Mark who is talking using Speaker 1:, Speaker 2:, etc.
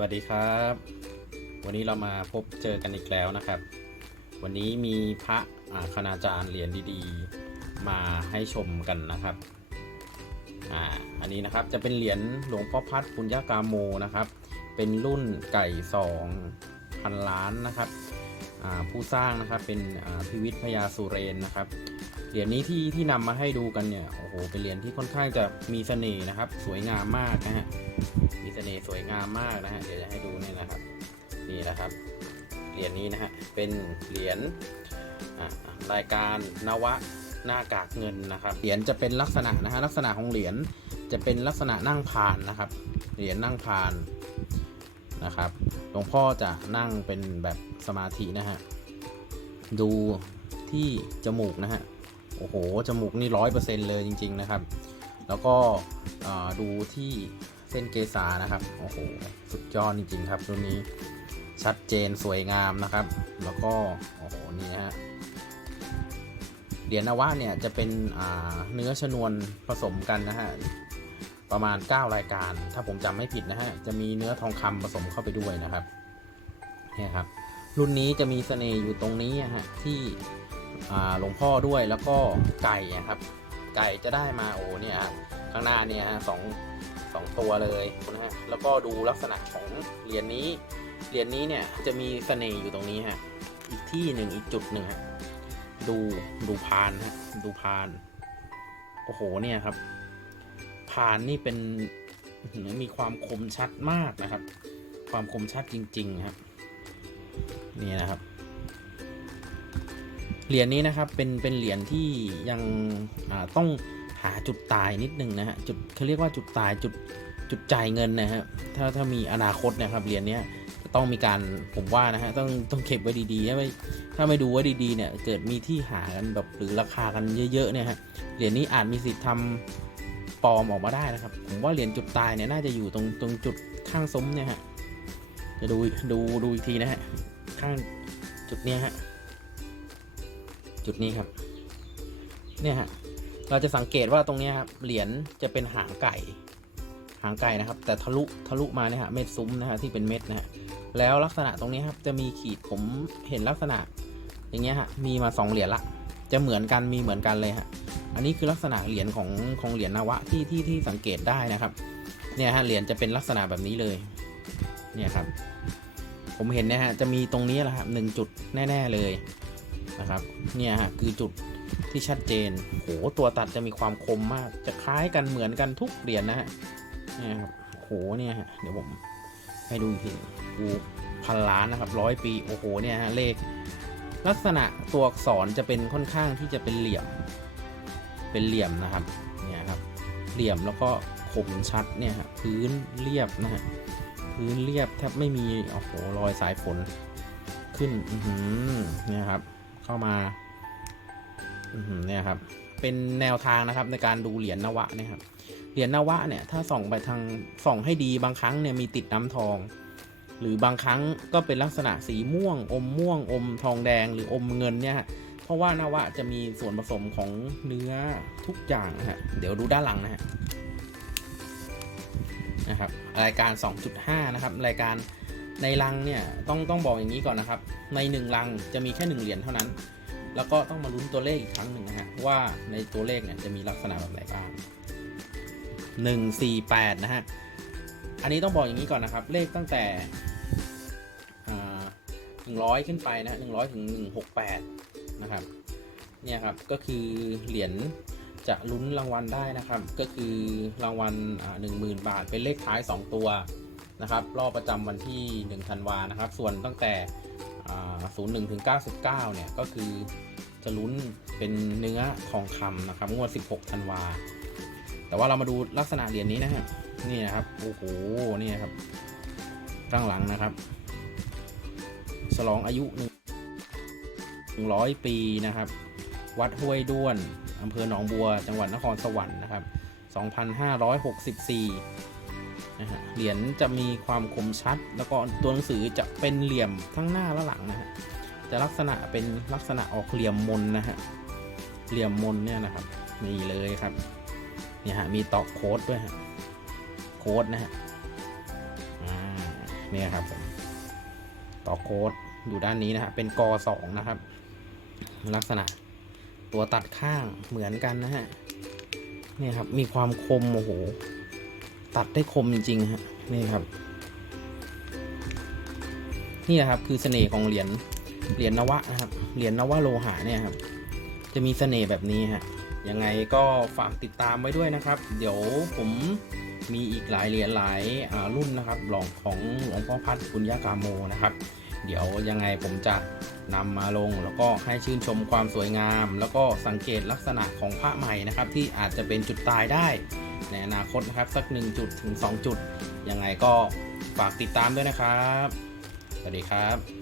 Speaker 1: วัสดีครับ วันนี้เรามาพบเจอกันอีกแล้วนะครับ วันนี้มีพระอาคณาจารย์เหรียญดีๆ มาให้ชมกันนะครับอ่าอันนี้นะครับจะเป็นเหรียญหลวงพ่อพัดปุญญากาโมนะครับ เป็นรุ่นไก่สองพันล้านนะครับอ่าผู้สร้างนะครับเป็นอ่าพิวิทพยาสุเรนนะครับเหรียญนี้ที่ที่นำมาให้ดูกันเนี่ยโอ้โหเป็นเหรียญที่ค่อนข้างจะมีเสน่ห์นะครับ สวยงามมากนะฮะ มีเสน่ห์สวยงามมากนะฮะเดี๋ยวจะให้ดูนี่นะครับ นี่นะครับเหรียญนี้นะฮะเป็นเหรียญรายการนวะหน้ากากเงินนะครับเหรียญจะเป็นลักษณะนะฮะลักษณะของเหรียญจะเป็นลักษณะนั่งพานนะครับ เหรียญนั่งพานนะครับหลวงพ่อจะนั่งเป็นแบบสมาธินะฮะดูที่จมูกนะฮะโอ้โหจมูกนี่ร้อยเปอร์เซ็นเลยจริง ๆนะครับ แล้วก็ดูที่ เส้นเกษานะครับโอ้โหสุดยอดจริงๆครับรุ่นนี้ชัดเจนสวยงามนะครับ แล้วก็โอ้โหนี่ฮะเหรียญนวะเนี่ยจะเป็นเนื้อชนวนผสมกันนะฮะประมาณ 9 รายการ ถ้าผมจำไม่ผิดนะฮะจะมีเนื้อทองคำผสมเข้าไปด้วยนะครับเนี่ยครับรุ่นนี้จะมีเสน่ห์อยู่ตรงนี้อะฮะที่หลวงพ่อด้วยแล้วก็ไก่อะครับ ไก่จะได้มาโอ้เนี่ย ข้างหน้าเนี่ยฮะสองสองตัวเลยนะฮะแล้วก็ดูลักษณะของเหรียญนี้เหรียญนี้เนี่ยจะมีเสน่ห์อยู่ตรงนี้ฮะอีกที่หนึ่งอีกจุดหนึ่งฮะดูดูพานฮะดูพานโอ้โหเนี่ยครับพานนี่เป็นมีความคมชัดมากนะครับ ความคมชัดจริง ๆ ครับ นี่นะครับเหรียญนี้นะครับเป็นเป็นเหรียญที่ยังต้อง หาจุดตายนิดนึงนะฮะจุดเขาเรียกว่าจุดตายจุดจุดจ่ายเงินนะฮะถ้าถ้ามีอนาคตนะครับเหรียญเนี้ยจะต้องมีการผมว่านะฮะต้องต้องเก็บไว้ดีๆถ้าไม่ถ้าไม่ดูไว้ดีๆเนี่ยเกิดมีที่หากันแบบหรือราคากันเยอะๆเนี่ยฮะเหรียญนี้อาจมีสิทธิ์ทำปลอมออกมาได้นะครับ ผมว่าเหรียญจุดตายเนี่ยน่าจะอยู่ตรงตรงจุดข้างซุ้มเนี่ยฮะจะดูดูดูอีกทีนะฮะข้างจุดเนี้ยฮะจุดนี้ครับ เนี่ยฮะ เราจะสังเกตว่าตรงนี้ครับเหรียญจะเป็นหางไก่หางไก่นะครับ แต่ทะลุทะลุมาเนี่ยฮะเม็ดซุ้มนะฮะที่เป็นเม็ดนะฮะแล้วลักษณะตรงนี้ครับจะมีขีดผมเห็นลักษณะอย่างเงี้ยฮะมีมาสองเหรียญละจะเหมือนกันมีเหมือนกันเลยฮะอันนี้คือลักษณะเหรียญของของเหรียญนวะที่ที่ที่สังเกตได้นะครับเนี่ยฮะเหรียญจะเป็นลักษณะแบบนี้เลยเนี่ยครับผมเห็นนะฮะจะมีตรงนี้แหละครับหนึ่งจุดแน่ ๆเลยนะครับเนี่ยฮะคือจุด ที่ชัดเจนโหตัวตัดจะมีความคมมาก จะคล้ายกันเหมือนกันทุกเหรียญนะฮะนี่ครับโหเนี่ยฮะเดี๋ยวผมให้ดูอีกทีกูพันล้านนะครับร้อยปีโอ้โหเนี่ยฮะเลข ลักษณะตัวอักษรจะเป็นค่อนข้างที่จะเป็นเหลี่ยม เป็นเหลี่ยมนะครับเนี่ยครับเหลี่ยมแล้วก็คมชัดเนี่ยฮะพื้นเรียบนะฮะพื้นเรียบแทบไม่มีโอ้โหรอยสายฝนขึ้นอืเนี่ยครับ เข้ามา เนี่ยครับเป็นแนวทางนะครับในการดูเหรียญนวะนี่ยครับเหรียญนวะเนี่ยถ้าส่องไปทางส่องให้ดีบางครั้งเนี่ยมีติดน้ำทอง หรือบางครั้งก็เป็นลักษณะสีม่วง อมม่วง อมทองแดงหรืออมเงินเนี่ยเพราะว่านวะจะมีส่วนผสมของเนื้อทุกอย่างนะฮะเดี๋ยวดูด้านหลังนะฮะนะครับรายการ 2.5 นะครับ รายการในลังเนี่ยต้องต้องบอกอย่างนี้ก่อนนะครับ ในหนึ่งลังจะมีแค่หนึ่งเหรียญเท่านั้น แล้วก็ต้องมาลุ้นตัวเลขอีกครั้งหนึ่งนะฮะว่าในตัวเลขเนี่ยจะมีลักษณะแบบไหนบ้างหนึ่งสี่แปดนะฮะ อันนี้ต้องบอกอย่างนี้ก่อนนะครับ เลขตั้งแต่หนึ่งร้อยขึ้นไปนะหนึ่งร้อยถึงหนึ่งหกแปดนะครับ เนี่ยครับก็คือเหรียญจะลุ้นรางวัลได้นะครับ ก็คือรางวัลหนึ่งหมื่นบาทเป็นเลขท้าย2ตัวนะครับ รอบประจำวันที่1ธันวานะครับ ส่วนตั้งแต่ 01ถึง99เนี่ย ก็คือจะลุ้นเป็นเนื้อทองคำนะครับ งวด16ธันวา แต่ว่าเรามาดูลักษณะเหรียญนี้นะฮะ นี่นะครับ โอ้โห นี่ครับ ข้างหลังนะครับ ฉลองอายุ100ปีนะครับ วัดห้วยด้วนอำเภอหนองบัว จังหวัดนครสวรรค์นะครับ 2564 นะฮะเหรียญจะมีความคมชัด แล้วก็ตัวหนังสือจะเป็นเหลี่ยมทั้งหน้าและหลังนะฮะจะลักษณะเป็นลักษณะออกเหลี่ยมมนนะฮะเหลี่ยมมนเนี่ยนะครับนี่เลยครับเนี่ยฮะมีตอกโค้ดด้วยฮะโค้ดนะฮะเนี่ยครับผมต่อโค้ดอยู่ด้านนี้นะฮะเป็นกสองนะครับ ลักษณะตัวตัดข้างเหมือนกันนะฮะเนี่ยครับมีความคมโอ้โห ตัดได้คมจริงๆฮะนี่ครับ นี่แหละครับ คือเสน่ห์ของเหรียญเหรียญนวะนะครับ เหรียญนวะโลหะเนี่ยครับ จะมีเสน่ห์แบบนี้ฮะยังไงก็ฝากติดตามไว้ด้วยนะครับ เดี๋ยวผมมีอีกหลายเหรียญหลายรุ่นนะครับหลองของหลวงพ่อพัดปุญญากาโมนะครับ เดี๋ยวยังไงผมจะนำมาลงแล้วก็ให้ชื่นชมความสวยงาม แล้วก็สังเกตลักษณะของพระใหม่นะครับ ที่อาจจะเป็นจุดตายได้ ในอนาคตนะครับ สัก 1 จุดถึง 2 จุด ยังไงก็ฝากติดตามด้วยนะครับ สวัสดีครับ